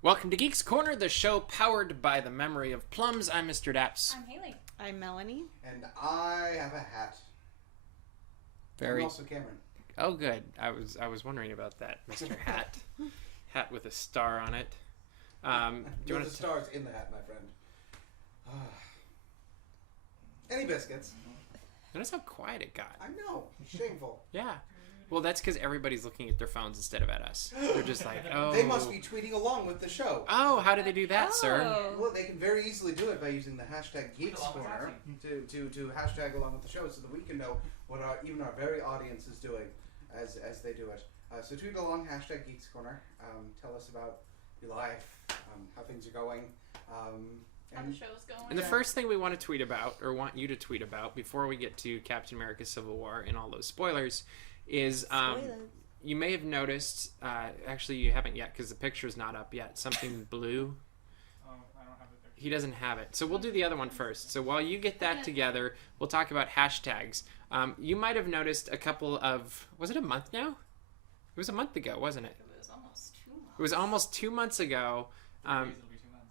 Welcome to Geeks Corner, the show powered by the memory of plums. I'm Mr. DAPs. I'm Haley. I'm Melanie. And I have a hat. Very. I'm also Cameron. Oh, good. I was wondering about that, Mr. Hat. Hat with a star on it. Do you want the stars in the hat, my friend. Any biscuits? Notice how quiet it got. I know. Shameful. Yeah. Well, that's because everybody's looking at their phones instead of at us. They're just like, oh. They must be tweeting along with the show. Oh, how do they do that, sir? Well, they can very easily do it by using the hashtag Geeks Corner to hashtag along with the show so that we can know what even our very audience is doing as they do it. So tweet along, hashtag Geeks Corner. Tell us about your life, how things are going. How the show's going. And the first thing we want to tweet about, or want you to tweet about, before we get to Captain America Civil War and all those spoilers, is you may have noticed, actually you haven't yet because the picture's not up yet, something blue. Oh, I don't have the picture. He doesn't have it. So we'll do the other one first. So while you get that together, we'll talk about hashtags. You might have noticed a couple of, was it a month now? It was a month ago, wasn't it? It was almost 2 months. It was almost 2 months ago. It'll be 2 months.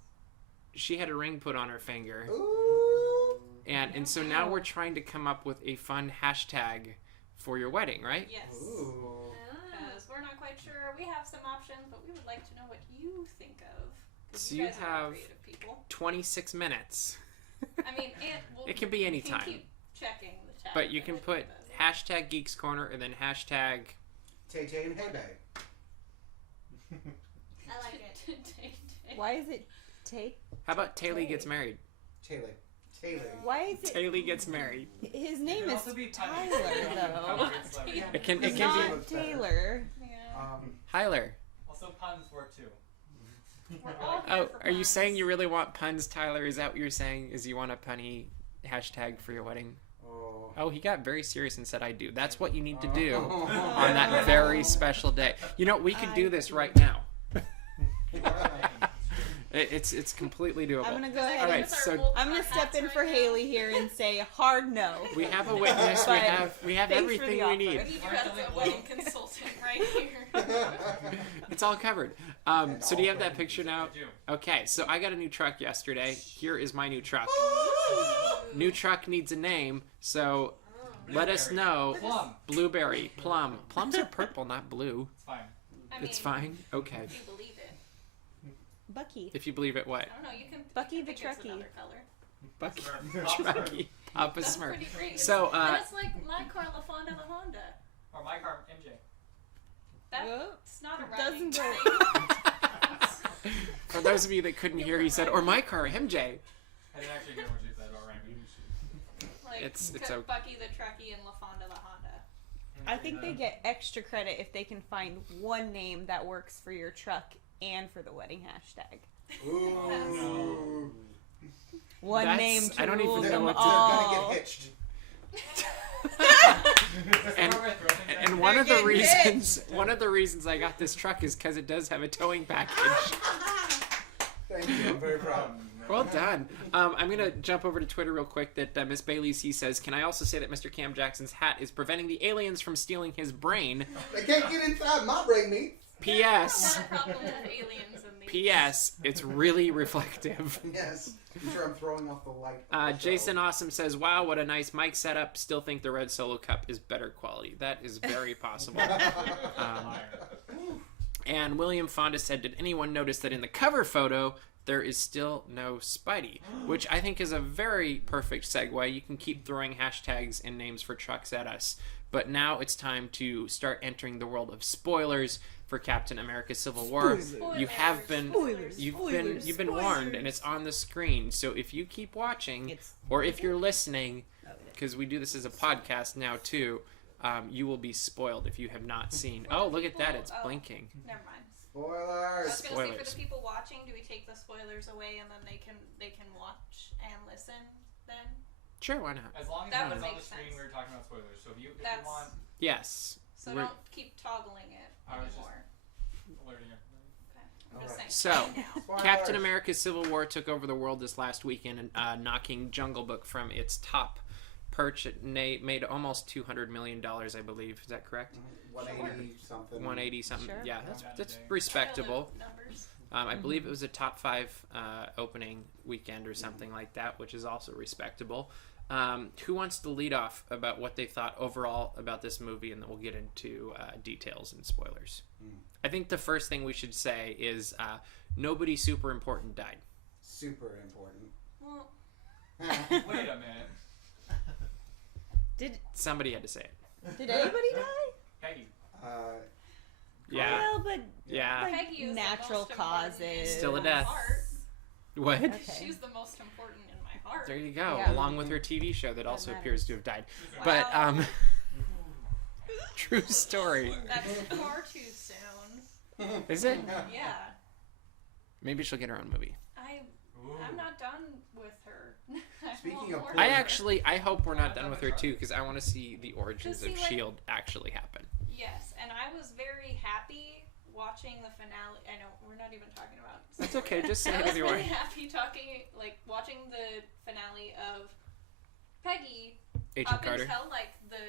She had a ring put on her finger. Ooh. And so now we're trying to come up with a fun hashtag for your wedding, right? Yes. Ooh. Because we're not quite sure. We have some options, but we would like to know what you think of. 'Cause So you you guys are have creative people. 26 minutes. I mean, It can be any we time. can keep checking the chat. But you can put hashtag Geeks Corner and then hashtag... Tay-Tay and Hey Bay. I like it. Why is it Tate? How about Taylor gets married? Taylor. Why is it? Taylor gets married. His It name could is also be Tyler, Tyler, though. Yeah. It can It's be not Taylor. Yeah. Hyler. Also, puns work too. We're all here Oh, for are you puns. saying you really want puns, Tyler? Is that what you're saying? Is you want a punny hashtag for your wedding? Oh. Oh, he got very serious and said, I do. That's what you need to do on that very special day. You know, we could do this right now. It's completely doable. I'm gonna go ahead. All right, and, so I'm gonna step in for Haley here and say hard no. we have a witness. We have Thanks for everything the we offer. need. We need you as a wedding consultant right here. It's all covered. So do you have that picture now? I do. Okay, so I got a new truck yesterday. Here is my new truck. New truck needs a name, so let us know. Plum. Blueberry, plum. Plums are purple, not blue. It's fine. I mean, It's fine. Okay. If you believe it. Bucky. If you believe it, what? I don't know. You can. Bucky you the can think it's Truckee. another color. Bucky Pop Smurf. Truckee. Papa That's Smurf. pretty great. So, And it's like my car, La Fonda, La Honda. Or my car, MJ. That's not a It rhyming doesn't thing. For those of you that couldn't hear, he said, or my car, MJ. I didn't actually hear what she said about rhyming. Like, It's cut okay. Bucky the Truckee and La Fonda, La Honda. I think they get extra credit if they can find one name that works for your truck and for the wedding hashtag. Ooh. One That's- name to I don't even rule know them what to- They're all. gonna get hitched. And- And one They're of the getting reasons I got this truck is because it does have a towing package. Thank you. I'm very proud. Well done. I'm going to jump over to Twitter real quick that Miss Bailey C says, can I also say that Mr. Cam Jackson's hat is preventing the aliens from stealing his brain? They can't get inside my brain meat. P.S. Not a problem with aliens and these. P.S. It's really reflective. Yes. I'm sure I'm throwing off the light. Jason Awesome says, wow, what a nice mic setup. Still think the red Solo Cup is better quality. That is very possible. And William Fonda said, did anyone notice that in the cover photo, there is still no Spidey? Which I think is a very perfect segue. You can keep throwing hashtags and names for trucks at us. But now it's time to start entering the world of spoilers for Captain America Civil War. Spoilers. You have been Spoilers. you've been warned, and it's on the screen. So if you keep watching, It's- or if you're listening, because we do this as a podcast now too, you will be spoiled if you have not seen. Oh, look at that! It's blinking. Never mind. I Spoilers. was gonna say, for Spoilers. the people watching, do we take the spoilers away and then they can watch and listen then? Sure, why not? As long as That it's would on make the screen, sense. we were talking about spoilers. So if you That's- want Yes. So We're- don't keep toggling it I was just- anymore. alerting everybody. I'm just saying. So, Spoilers. Captain America Civil War took over the world this last weekend, knocking Jungle Book from its top perch. It made almost $200 million, I believe. Is that correct? 180 something. 180 something. Sure. Yeah, Around that that's day. respectable. Numbers. I believe it was a top 5 opening weekend or something like that, which is also respectable. Who wants to lead off about what they thought overall about this movie, and then we'll get into details and spoilers. I think the first thing we should say is nobody super important died. Super important. Well, Wait a minute. Somebody had to say it. Did anybody die? Peggy. Yeah. Well, but Yeah. like Peggy is the natural most important in causes. Still a my death. heart. What? Okay. She's the most important in my heart. There you go. Yeah. Along with her TV show that also matters. appears to have died. Wow. But true story. That's far too soon. Is it? Yeah. Maybe she'll get her own movie. I'm not done with her. I Speaking want of more porn- I hope we're not done with her too, because I want to see the origins of See, like- S.H.I.E.L.D. actually happen. Yes, and I was very happy watching the finale. I know we're not even talking about. That's okay, just say I it was anyway. really happy watching the finale of Peggy Agent up Carter. until like the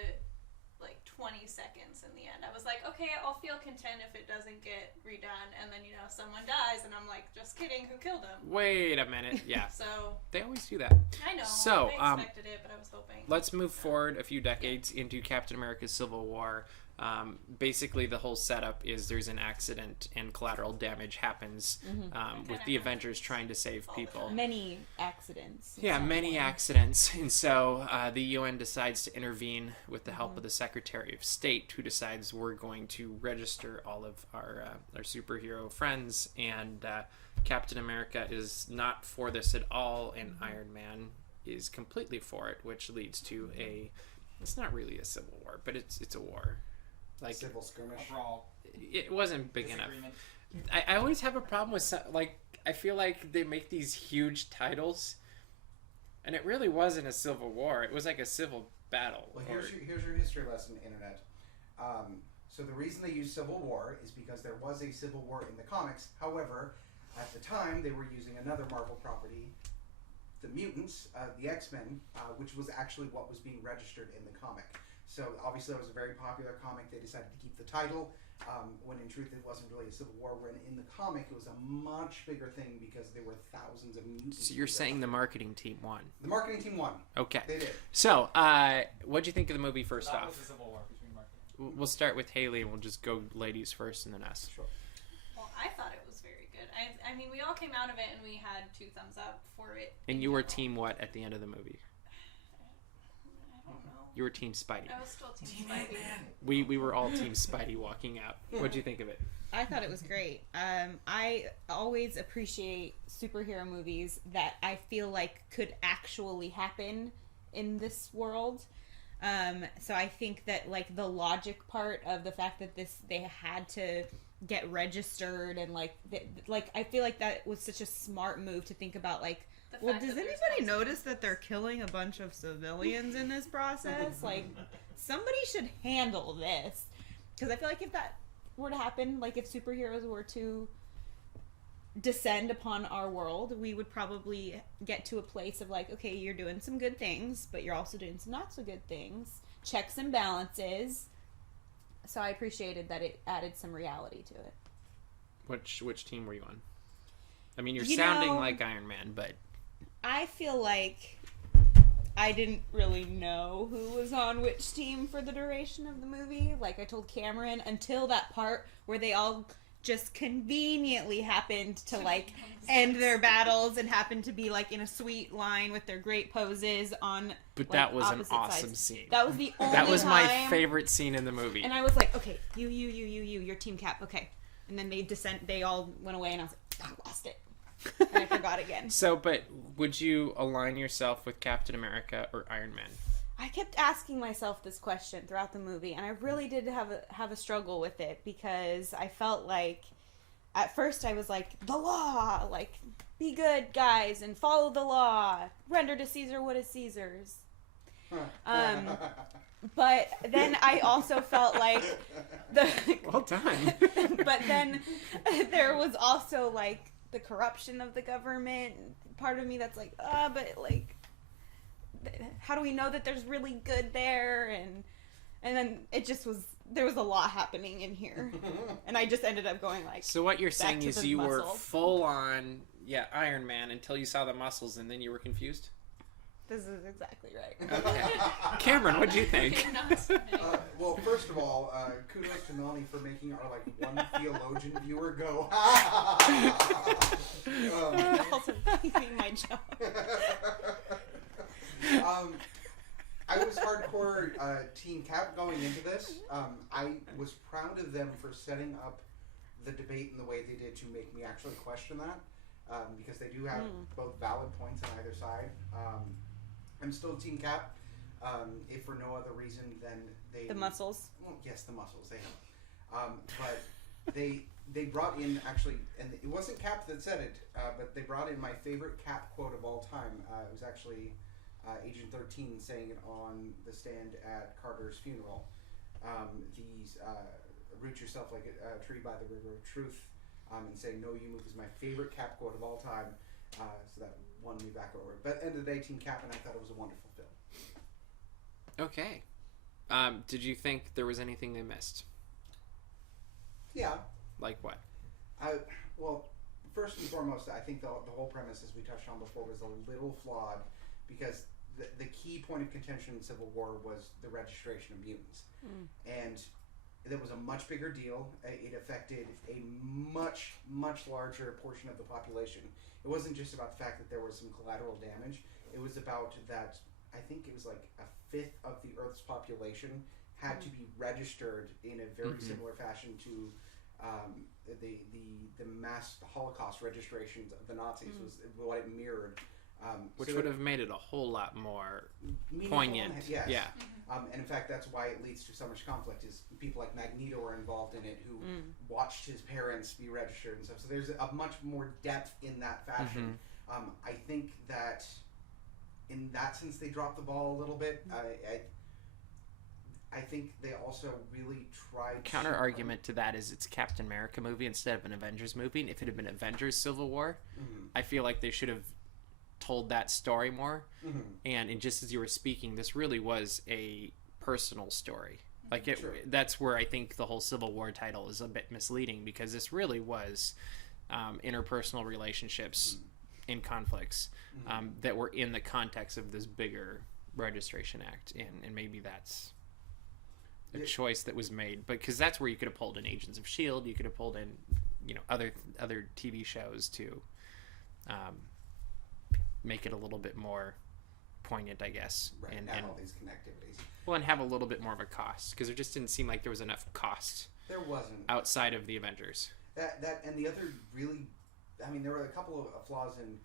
20 seconds in the end. I was like, okay, I'll feel content if it doesn't get redone, and then someone dies, and I'm like, just kidding, who killed him? Wait a minute. Yeah, So they always do that. I know. So, I expected it, but I was hoping. Let's move forward a few decades into Captain America's Civil War. Basically, the whole setup is there's an accident and collateral damage happens with the Avengers trying to save people. Many accidents. Yeah, Some many point. accidents. And so the UN decides to intervene with the help of the Secretary of State, who decides we're going to register all of our superhero friends. And Captain America is not for this at all, and Iron Man is completely for it, which leads to it's not really a civil war, but it's a war. Like, Civil skirmish. A brawl. it wasn't big enough. Disagreement. I always have a problem with I feel like they make these huge titles, and it really wasn't a civil war. It was like a civil battle. Well, here's your history lesson, Internet. So the reason they use Civil War is because there was a Civil War in the comics. However, at the time, they were using another Marvel property, the Mutants, the X-Men, which was actually what was being registered in the comic. So obviously that was a very popular comic. They decided to keep the title, when in truth it wasn't really a civil war. When in the comic it was a much bigger thing because there were thousands of mutants. So you're saying the marketing team won? The marketing team won. Okay. They did. So, what'd you think of the movie first That was off? a civil war between marketing. We'll start with Haley, and we'll just go ladies first and then us. Sure. Well, I thought it was very good. I mean, we all came out of it and we had 2 thumbs up for it. And in you were general. team what at the end of the movie? I don't know. You were team Spidey. I was still team Spidey. We were all team Spidey walking out. What'd you think of it? I thought it was great. I always appreciate superhero movies that I feel like could actually happen in this world. So I think that like the logic part of the fact that they had to get registered and I feel like that was such a smart move to think about like. The Well, fact does that there's anybody notice consequences. that they're killing a bunch of civilians in this process? Like, somebody should handle this. Because I feel like if that were to happen, like if superheroes were to descend upon our world, we would probably get to a place of like, okay, you're doing some good things, but you're also doing some not so good things. Checks and balances. So I appreciated that it added some reality to it. Which team were you on? I mean, you're You sounding know- like Iron Man, but I feel like I didn't really know who was on which team for the duration of the movie. Like I told Cameron, until that part where they all just conveniently happened to like end their battles and happened to be like in a sweet line with their great poses on. but like, that was an opposite awesome sides. scene. That was the only That was my time- favorite scene in the movie. And I was like, okay, you, your team Cap, okay. And then they all went away, and I was like, I lost it. And I forgot again. So, but would you align yourself with Captain America or Iron Man? I kept asking myself this question throughout the movie, and I really did have a struggle with it because I felt like at first I was like, the law, like be good guys and follow the law, render to Caesar what is Caesar's. But then I also felt like Well done. but then there was also like the corruption of the government part of me that's like, but like, how do we know that there's really good there? And then it just was there was a lot happening in here, and I just ended up going like. So what you're saying to is the you were muscles. full on, Iron Man until you saw the muscles, and then you were confused? This is exactly right. Okay. Cameron, what'd you think? Well, first of all, kudos to Melanie for making our one theologian viewer go. Also keeping my job. I was hardcore Team Cap going into this. I was proud of them for setting up the debate in the way they did to make me actually question that, because they do have both valid points on either side. I'm still Team Cap, if for no other reason than The muscles. Well, yes, the muscles. They have. But they brought in actually, and it wasn't Cap that said it, but they brought in my favorite Cap quote of all time. It was actually Agent 13 saying it on the stand at Carter's funeral. Root yourself like a tree by the river of truth, and saying "No, you move" is my favorite Cap quote of all time. So that won me back over. But end of the day, Team Cap, and I thought it was a wonderful film. Okay. Did you think there was anything they missed? Yeah. Like what? Well, first and foremost, I think the whole premise, as we touched on before, was a little flawed, because the key point of contention in Civil War was the registration of mutants. And it was a much bigger deal. It affected a much, much larger portion of the population. It wasn't just about the fact that there was some collateral damage. It was about that, I think it was like a fifth of the Earth's population had to be registered in a very similar fashion to the mass Holocaust registrations of the Nazis, was what it mirrored. Which so would have made it a whole lot more meaningful, poignant. yes. Yeah. And in fact, that's why it leads to so much conflict, is people like Magneto are involved in it, who watched his parents be registered and stuff. So there's a much more depth in that fashion. I think that in that sense they dropped the ball a little bit. I think they also really tried Counter argument to that is it's a Captain America movie instead of an Avengers movie. And if it had been Avengers Civil War, I feel like they should have told that story more. And just as you were speaking, this really was a personal story. Like that's where I think the whole Civil War title is a bit misleading, because this really was interpersonal relationships in conflicts that were in the context of this bigger registration act, and maybe that's a choice that was made, because that's where you could have pulled in Agents of S.H.I.E.L.D., you could have pulled in other TV shows to make it a little bit more poignant, I guess, right, and all these connectivities. Well, and have a little bit more of a cost, because it just didn't seem like there was enough cost. There wasn't outside of the Avengers. That and the other really, I mean, there were a couple of flaws in,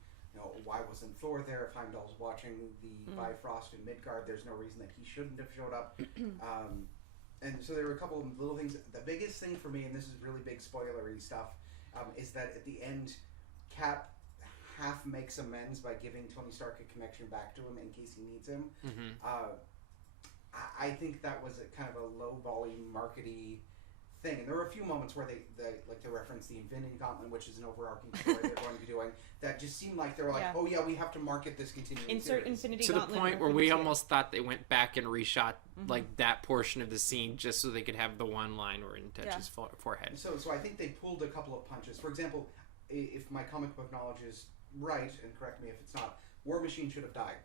why wasn't Thor there? If Heimdall's watching the Bifrost in Midgard, there's no reason that he shouldn't have showed up. And so there were a couple of little things. The biggest thing for me, and this is really big spoilery stuff, is that at the end, Cap half makes amends by giving Tony Stark a connection back to him in case he needs him. I think that was a kind of a low volume markety thing, and there were a few moments where they referenced the Infinity Gauntlet, which is an overarching story they're going to be doing, that just seemed like they were like, oh yeah, we have to market this continuing Insert series. Infinity to the Gauntlet point where movie we too. almost thought they went back and reshot like that portion of the scene just so they could have the one line where it touches forehead. So I think they pulled a couple of punches. For example, if my comic book knowledge is right, and correct me if it's not, War Machine should have died.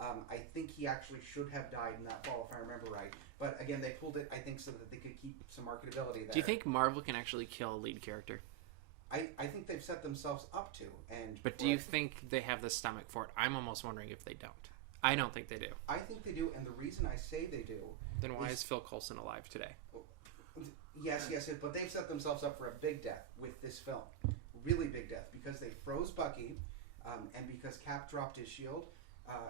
I think he actually should have died in that fall, if I remember right. But again, they pulled it, I think, so that they could keep some marketability there. Do you think Marvel can actually kill a lead character? I think they've set themselves up to. But do you think they have the stomach for it? I'm almost wondering if they don't. I don't think they do. I think they do, and the reason I say they do... Then why is Phil Coulson alive today? Yes, but they've set themselves up for a big death with this film. Really big death, because they froze Bucky, and because Cap dropped his shield.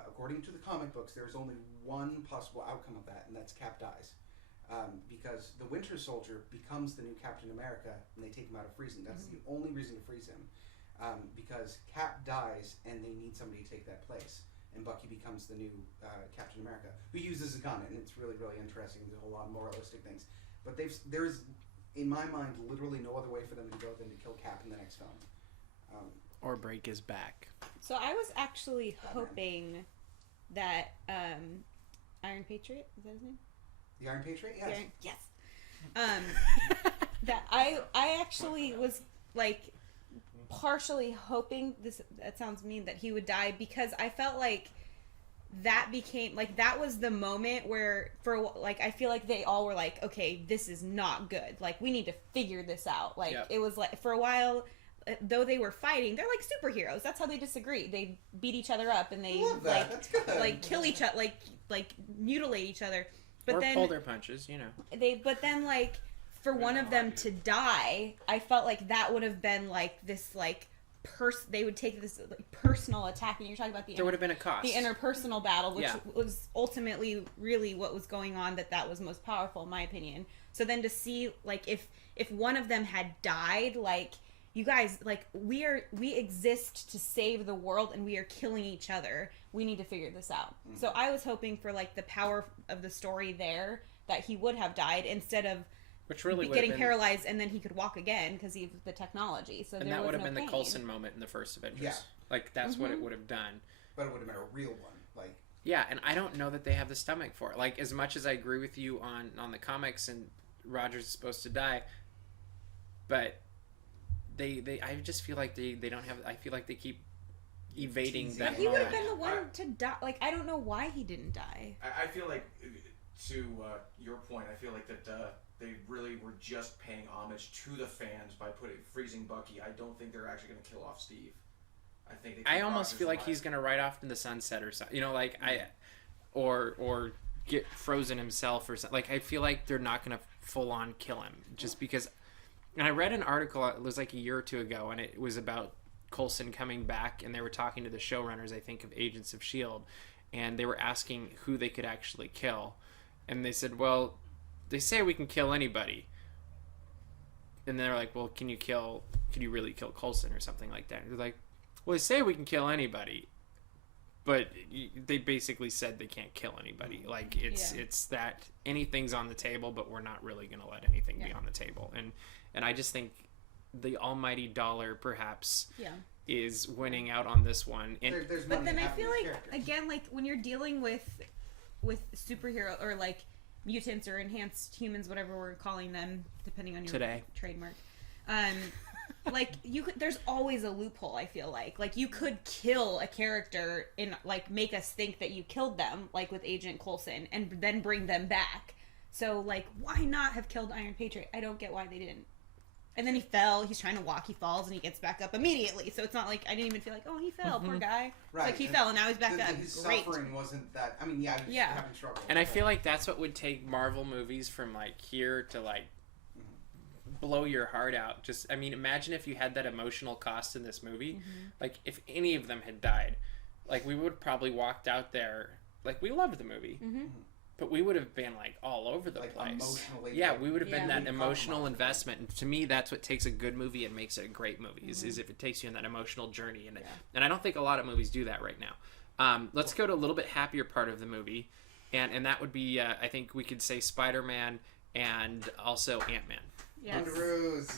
According to the comic books, there's only one possible outcome of that, and that's Cap dies. Because the Winter Soldier becomes the new Captain America, and they take him out of freezing. That's the only reason to freeze him. Because Cap dies, and they need somebody to take that place. And Bucky becomes the new Captain America, who uses a gun, and it's really, really interesting. There's a whole lot of moralistic things. But there's, in my mind, literally no other way for them to go than to kill Cap in the next film. Or break his back. So I was actually hoping that Iron Patriot, is that his name? The Iron Patriot? Yes. Yes. that I actually was like partially hoping that sounds mean that he would die, because I felt like that became like that was the moment where I feel like they all were like, okay, this is not good, like we need to figure this out. Like It was like for a while, though they were fighting, they're like superheroes. That's how they disagree. They beat each other up and they like kill each other, like mutilate each other. But or then pull their punches, you know. But then like for one of them to die, I felt like that would have been like this like they would take this like personal attack, and you're talking about there would have been a cost. The interpersonal battle, which was ultimately really what was going on. That was most powerful, in my opinion. So then to see like if one of them had died, like, you guys, like, we exist to save the world and we are killing each other. We need to figure this out. Mm-hmm. So I was hoping for like the power of the story there, that he would have died instead of which really getting paralyzed and then he could walk again because of the technology. So and that would have been the Coulson moment in the first Avengers. Yeah. Like that's what it would have done. But it would have been a real one. Like, yeah, and I don't know that they have the stomach for it. Like, as much as I agree with you on the comics and Rogers is supposed to die, but they I just feel like they don't have. I feel like they keep evading that. But he would have been the one to die. Like, I don't know why he didn't die. I feel like, to your point, I feel like that they really were just paying homage to the fans by freezing Bucky. I don't think they're actually going to kill off Steve. I think I almost feel like he's going to ride off in the sunset or something. You know, like or get frozen himself or something. Like, I feel like they're not going to full on kill him just because. And I read an article, it was like a year or two ago, and it was about Coulson coming back, and they were talking to the showrunners, I think, of Agents of S.H.I.E.L.D., and they were asking who they could actually kill. And they said, well, they say we can kill anybody. And they're like, well, can you really kill Coulson or something like that? And they're like, well, they say we can kill anybody. But they basically said they can't kill anybody. Like, it's that anything's on the table, but we're not really going to let anything be on the table. And I just think the almighty dollar, perhaps, is winning out on this one. And but then I feel like, again, like, when you're dealing with superhero or, like, mutants or enhanced humans, whatever we're calling them, depending on your trademark, like, there's always a loophole. I feel like you could kill a character and like make us think that you killed them, like with Agent Coulson, and then bring them back. So like, why not have killed Iron Patriot? I don't get why they didn't. And then he fell. He's trying to walk. He falls and he gets back up immediately. So it's not like I didn't even feel like, oh, he fell, poor guy. Right. Like, he fell and now he's back up. His Great. suffering wasn't that. I mean, he was having struggle. And I feel like that's what would take Marvel movies from like here to like blow your heart out. Just, I mean, imagine if you had that emotional cost in this movie. Like, if any of them had died, like, we would probably walked out there like we loved the movie. But we would have been like all over the place. We would have been that emotional investment. And to me, that's what takes a good movie and makes it a great movie. Is if it takes you on that emotional journey. And I don't think a lot of movies do that right now. Let's go to a little bit happier part of the movie, and that would be I think we could say Spider-Man and also Ant-Man. Yes.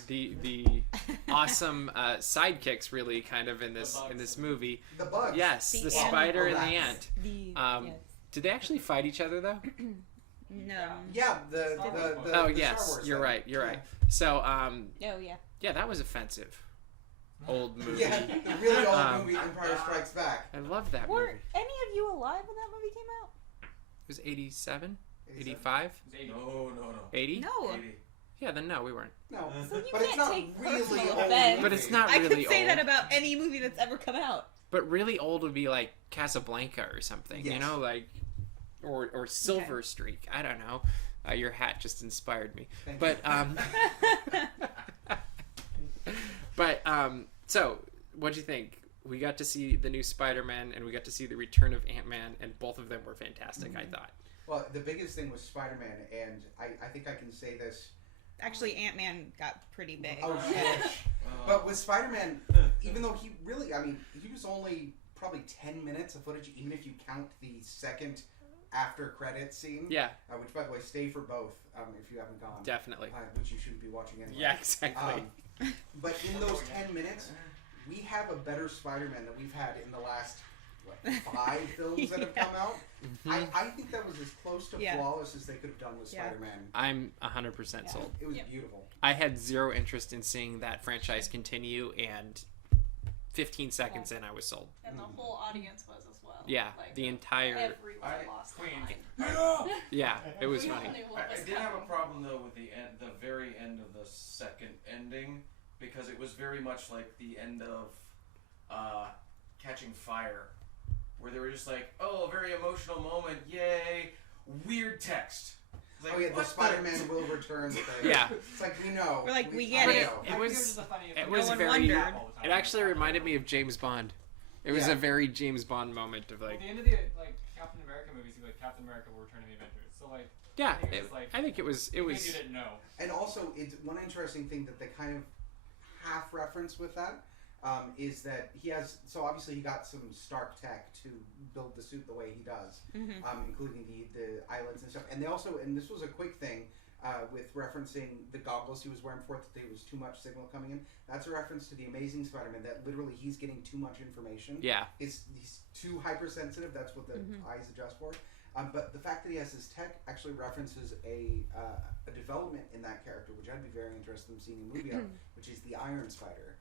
The awesome sidekicks, really, kind of in this movie. The bugs. Yes, the spider and the ant. Did they actually fight each other though? No. Yeah, the oh the yes, Star Wars you're right. You're right. So yeah, that was offensive. Old movie. Yeah, the really old movie, Empire Strikes Back. I love that Were movie. any of you alive when that movie came out? It was 87, 85, No. 80. No. 80. Yeah, then no, we weren't. No, So you but can't it's not take really personal old. offense. But it's not I really could say old. that about any movie that's ever come out. But really old would be like Casablanca or something, you know, like or Silver Streak. I don't know. Your hat just inspired me. But so what'd you think? We got to see the new Spider-Man and we got to see the return of Ant-Man, and both of them were fantastic. I thought. Well, the biggest thing was Spider-Man, and I think I can say this. Actually, Ant-Man got pretty big. Oh, shit. But with Spider-Man, even though he really, I mean, he was only probably 10 minutes of footage, even if you count the second after credits scene. Yeah. Which, by the way, stay for both if you haven't gone. Definitely. Which you shouldn't be watching anyway. Yeah, exactly. But in those 10 minutes, we have a better Spider-Man than we've had in the last, 5 films that have Yeah. come out. I think that was as close to Yeah. flawless as they could have done with Yeah. Spider-Man. I'm 100% sold. It was Yeah. beautiful. I had zero interest in seeing that franchise continue, and 15 seconds in, I was sold. And the whole audience was as well. Yeah, Like, the entire... everyone I- lost Queen. their mind. Yeah, it was We all funny. knew what I was did have a coming. problem though with the very end of the second ending, because it was very much like the end of Catching Fire, where they were just like, oh, a very emotional moment, yay, weird text. It's like, Oh yeah, the what Spider-Man will return thing. Yeah. It's like we know. We're like, we get I it. know. It was- just a funny. it no was one very- wondered. It actually reminded me of James Bond. It was Yeah. a very James Bond moment of Well, like... the end of the Captain America movies, like Captain America will return to the Avengers. So like, Yeah, I think it was like- I think it was... It maybe was you didn't know. And also, it's one interesting thing that they kind of half reference with that is that he has. So obviously, he got some Stark tech to build the suit the way he does, including the islands and stuff. And they also, and this was a quick thing with referencing the goggles he was wearing for it, that there was too much signal coming in. That's a reference to the Amazing Spider-Man. That literally he's getting too much information. Yeah. He's too hypersensitive. That's what the eyes adjust for. But the fact that he has his tech actually references a development in that character, which I'd be very interested in seeing a movie of, which is the Iron Spider,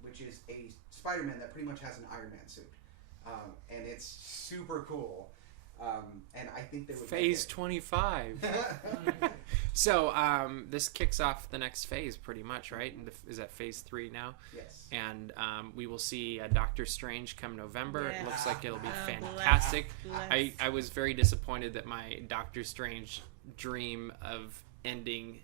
which is a Spider-Man that pretty much has an Iron Man suit, and it's super cool. And I think they would Phase 25. So this kicks off the next phase pretty much, right? And is that phase 3 now? Yes. And we will see Doctor Strange come November. It Yes. looks like it'll be Oh, fantastic. bless. I was very disappointed that my Doctor Strange dream of ending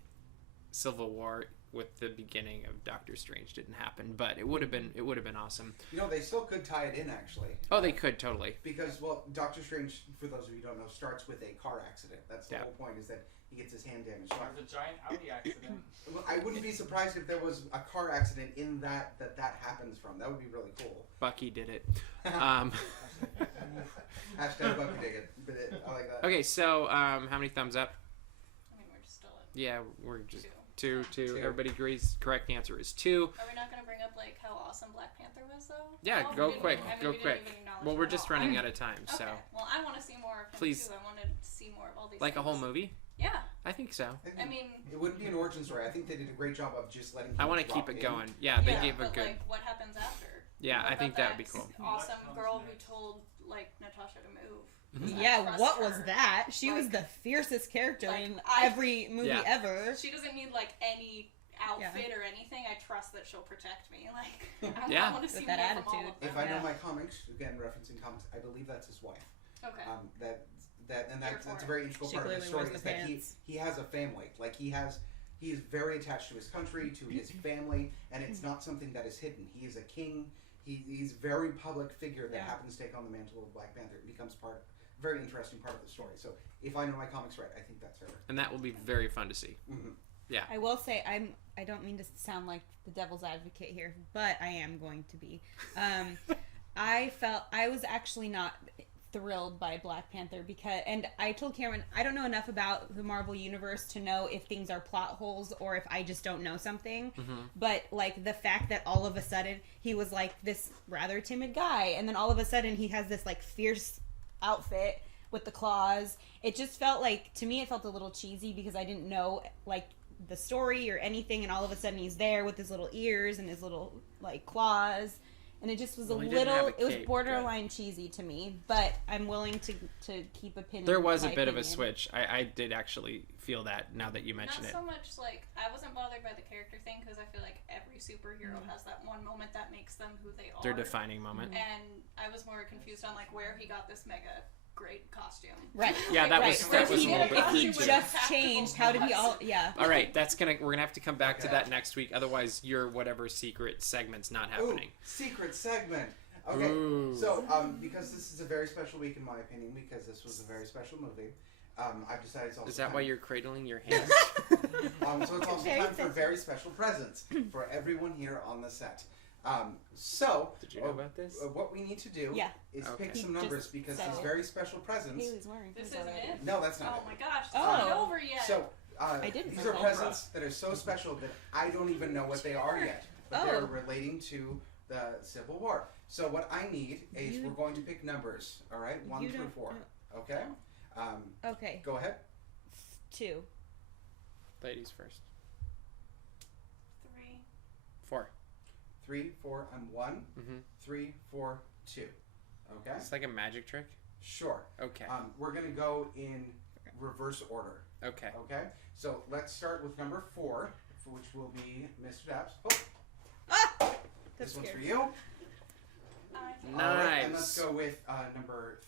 Civil War with the beginning of Doctor Strange didn't happen, but it would have been awesome. You know, they still could tie it in actually. Oh, they could totally. Because, well, Doctor Strange, for those of you who don't know, starts with a car accident. That's the Yeah. whole point, is that he gets his hand damaged. So There's a giant Audi accident. Well, I wouldn't be surprised if there was a car accident in that happens from. That would be really cool. Bucky did it. Hashtag Bucky dig it. But I like that. Okay, so how many thumbs up? I mean, we're still at Yeah, we're just 2. two. Two. Everybody agrees. Correct answer is 2. Are we not going to bring up like how awesome Black Panther was though? Yeah, Oh, we go didn't quick. even- I mean, Go we didn't quick. even acknowledge Well, it we're at just all. running out of time, so Okay. Well, I want to see more of him Please. too. I want to see more of all these. like a whole things. movie. Yeah, I think so. I mean, it wouldn't be an origin story. I think they did a great job of just letting. I want to people keep it drop in. going. Yeah, they yeah, gave a but good. like, what happens after? Yeah, What I think about that would be cool. Awesome What girl comes who next? told like Natasha to move. Mhm. Because I Yeah, trust what was her. that? She was Like- the fiercest character like, in I- every movie Yeah. ever. She doesn't need like any outfit or anything. I trust that she'll protect me. Like, Yeah. I want to see With that more from all attitude. of them. If I know Yeah. my comics, again referencing comics, I believe that's his wife. Okay. That's Here for a it. very integral She part of the clearly story wears is the that pants. he has a family. Like he is very attached to his country, to his family, and it's not something that is hidden. He is a king. He's a very public figure that Yeah. happens to take on the mantle of Black Panther. It becomes very interesting part of the story. So if I know my comics right, I think that's her. And that will be very fun to see. Mm-hmm. I will say I don't mean to sound like the devil's advocate here, but I am going to be. I was actually not thrilled by Black Panther and I told Cameron I don't know enough about the Marvel universe to know if things are plot holes or if I just don't know something. But like the fact that all of a sudden he was like this rather timid guy and then all of a sudden he has this like fierce outfit with the claws, it just felt like, to me it felt a little cheesy because I didn't know like the story or anything, and all of a sudden he's there with his little ears and his little like claws, and it just was Well, he didn't have a it was cape, borderline cheesy to me, but I'm willing to keep opinion. There was a my bit of a opinion. switch. I did actually feel that now that you mention Not it. so much like I wasn't bothered by the character thing because I feel like every superhero has that one moment that makes them who they are. Their defining moment. And I was more confused on like where he got this mega great costume. Right. Yeah, that right. was So that if was a he, little bit. if he weird, too. just changed, how did he all? Yeah. All right, we're gonna have to come back to Okay. that next week. Otherwise, your whatever secret segment's not Ooh, happening. secret segment. Okay, Ooh. so because this is a very special week in my opinion, because this was a very special movie, I've decided it's also Is that time. why you're cradling your hands? So it's also Very time for special. very special presents for everyone here on the set. Did you know about this? What we need to do Yeah. is Okay. pick He some numbers just because said these it. very special presents. Haley's wearing This his isn't already. it? No, that's not Oh it. my gosh, it's Oh. not over yet. So I didn't these know are that. presents that are so special that I don't even know what they are yet. But they're Oh. relating to the Civil War. So what I need is we're going to pick numbers. All right, 1 You through don't 4. Okay. Okay. Go ahead. 2. Ladies first. 3. 4. 3, 4. I'm 1. Mm-hmm. 3, 4, 2. Okay. It's like a magic trick. Sure. Okay. We're gonna go in reverse order. Okay. Okay. So let's start with number 4, which will be Mr. Daps. Oh, Ah! this one's scared. for you. Nice. All right, and let's go with number.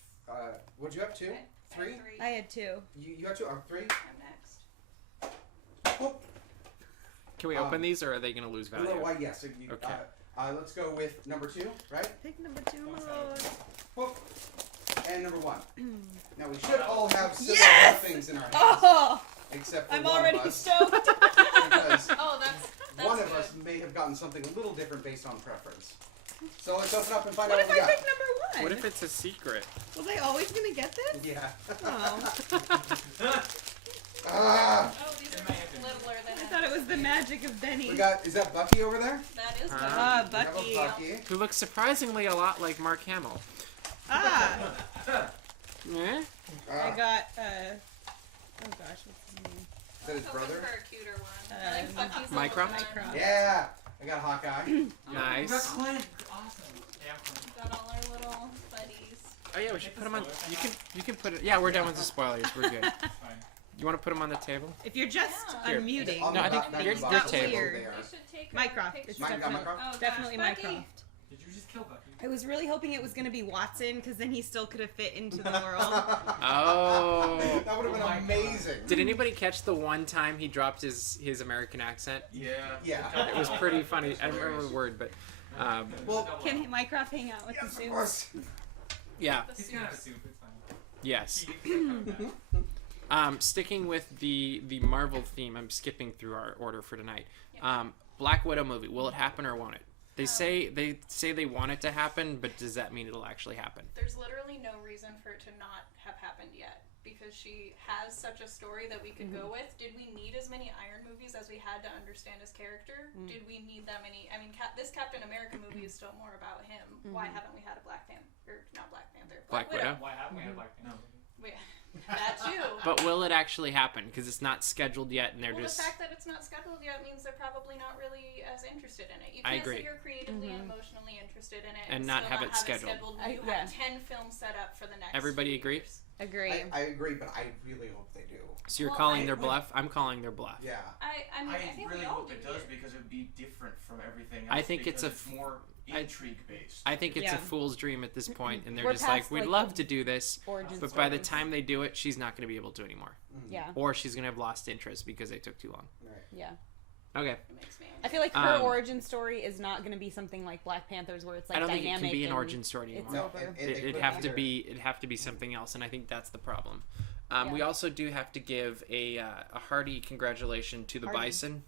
What'd you have? 2, 3. I had 2. You had 2. 3. I'm next. Oh. Can we open these, or are they going to lose value? Why? Yes. You, Okay. Let's go with number 2. Right. Pick number 2, my lord. Oh. And number 1. Now we should all have similar Yes! things in our hands, Oh! except for I'm one already of us, stoked. because Oh, that's one of good. us may have gotten something a little different based on preference. So let's open up and find What out if what we I got. pick number 1? What if it's a secret? Was I always gonna get this? Yeah. Oh. Ah! Oh, these are littler than I thought it was the magic of Benny. We got. Is that Bucky over there? That is good. Ah, We have a Bucky. Bucky. Who looks surprisingly a lot like Mark Hamill. Ah! Eh? I got, oh gosh, what's his name? Is that his Hoping brother? for a cuter one. I think Bucky's a Micron? little fun. Micron. Yeah. I got Hawkeye. You got Nice. Clint. Awesome. Yeah, Clint. Got all our little buddies. Oh yeah, we should put them on. You can put it. Yeah, we're done with the spoilers. We're good. It's fine. You want to put them on the table? If you're just Yeah. Here. unmuting. On No, the I think back- your- back your of the table. Weird. they are. We should take Mycroft. a It's picture. Mycroft. definitely, Oh, definitely gosh, Bucky. Mycroft. Did you just kill Bucky? I was really hoping it was going to be Watson, because then he still could have fit into the world. Oh. That would have been Oh my God. amazing. Did anybody catch the one time he dropped his American accent? Yeah. Yeah. It was pretty funny. I don't remember the word, but Well, Can Mycroft hang out with yes, the of Zooms? course. yeah. The He's gonna have a suits. soup. It's fine. Yes. He's coming back. Sticking with the Marvel theme, I'm skipping through our order for tonight. Black Widow movie. Will it happen or won't it? They say they want it to happen, but does that mean it'll actually happen? There's literally no reason for it to not have happened yet because she has such a story that we could go with. Did we need as many Iron movies as we had to understand his character? Did we need that many? I mean, this Captain America movie is still more about him. Why haven't we had a Black Panther? Or not Black Panther. Black Widow? Why haven't we had Black Panther? Wait, that too. But will it actually happen? Because it's not scheduled yet, and they're Well, just. the fact that it's not scheduled yet means they're probably not really as interested in it. You I can't agree. say you're creatively and emotionally interested in it And still not have it scheduled. When you have 10 films set up for the next. Everybody few agree? years. Agree. I agree, but I really hope they do. So you're Well, calling I their would- bluff? I'm calling their bluff. Yeah. I mean, I think really we all hope do it does here. because it would be different from everything else. I think it's because a more I- intrigue based. I think it's Yeah. a fool's dream at this point, and they're We're just like, past, we'd like, love the to do this, Origin but by the stories. time they do it, she's not going to be able to anymore. Yeah. Or she's going to have lost interest because they took too long. Right. Yeah. Okay. It makes me I feel like her Um, origin story is not going to be something like Black Panther's, where it's like I don't think dynamic. it can be an and origin story it's anymore. over. It'd could have to either. be. It'd have to be something else, and I think that's the problem. We Yeah. also do have to give a hearty congratulations to the Hearty. bison,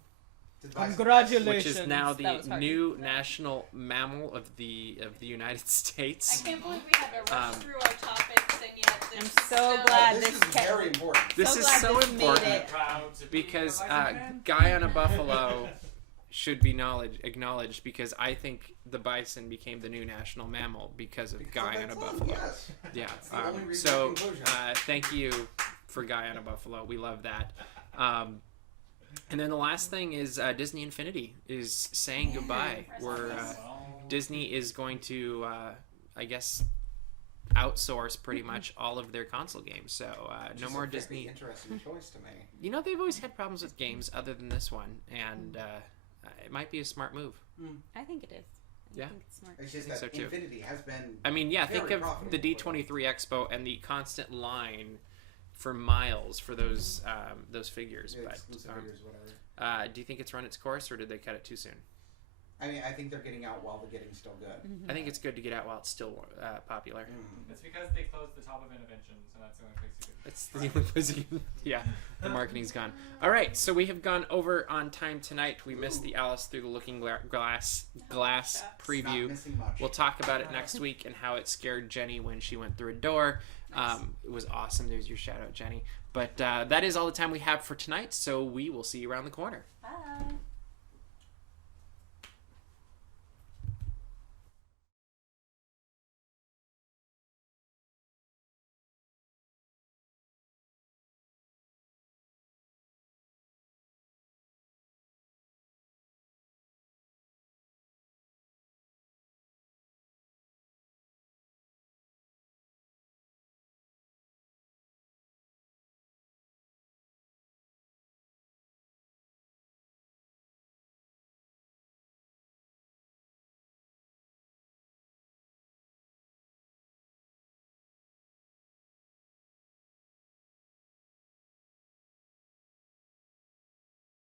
Congratulations. which is now That the was hearty. new national mammal of the United I States. can't believe we had to rush through our topics and yet this I'm is so still- glad This this is kept- very important. This So is glad so this made important it. Proud to be because a Bison fan. Guy on a Buffalo should be acknowledged because I think the bison became the new national mammal because of Guy on a That's Buffalo. Yes. Yeah. That's the only reasonable So conclusion. thank you for Guy on a Buffalo. We love that. And then the last thing is Disney Infinity is saying goodbye. Where Disney is going to, I guess, outsource pretty much all of their console games. So Which no is more a very Disney. Interesting choice to me. You know, they've always had problems with games other than this one, and it might be a smart move. I think it is. Yeah. I think it's smart. It's just think that so, too. Infinity has been. I mean, yeah, think Very of profitable the for them. D23 Expo and the constant line for miles for those figures. Yeah, But exclusive figures, whatever. do you think it's run its course, or did they cut it too soon? I mean, I think they're getting out while the getting's still good. I think it's good to get out while it's still popular. It's because they closed the top of Innovention, so that's the only place you can. It's the only place you can. Yeah, the marketing's gone. All right, so we have gone over on time tonight. We missed the Alice Through the Looking Glass shucks. Not preview. missing much. We'll talk about it next week and how it scared Jenny when she went through a door. It was awesome. There's your shout out, Jenny. But that is all the time we have for tonight, so we will see you around the corner. Bye.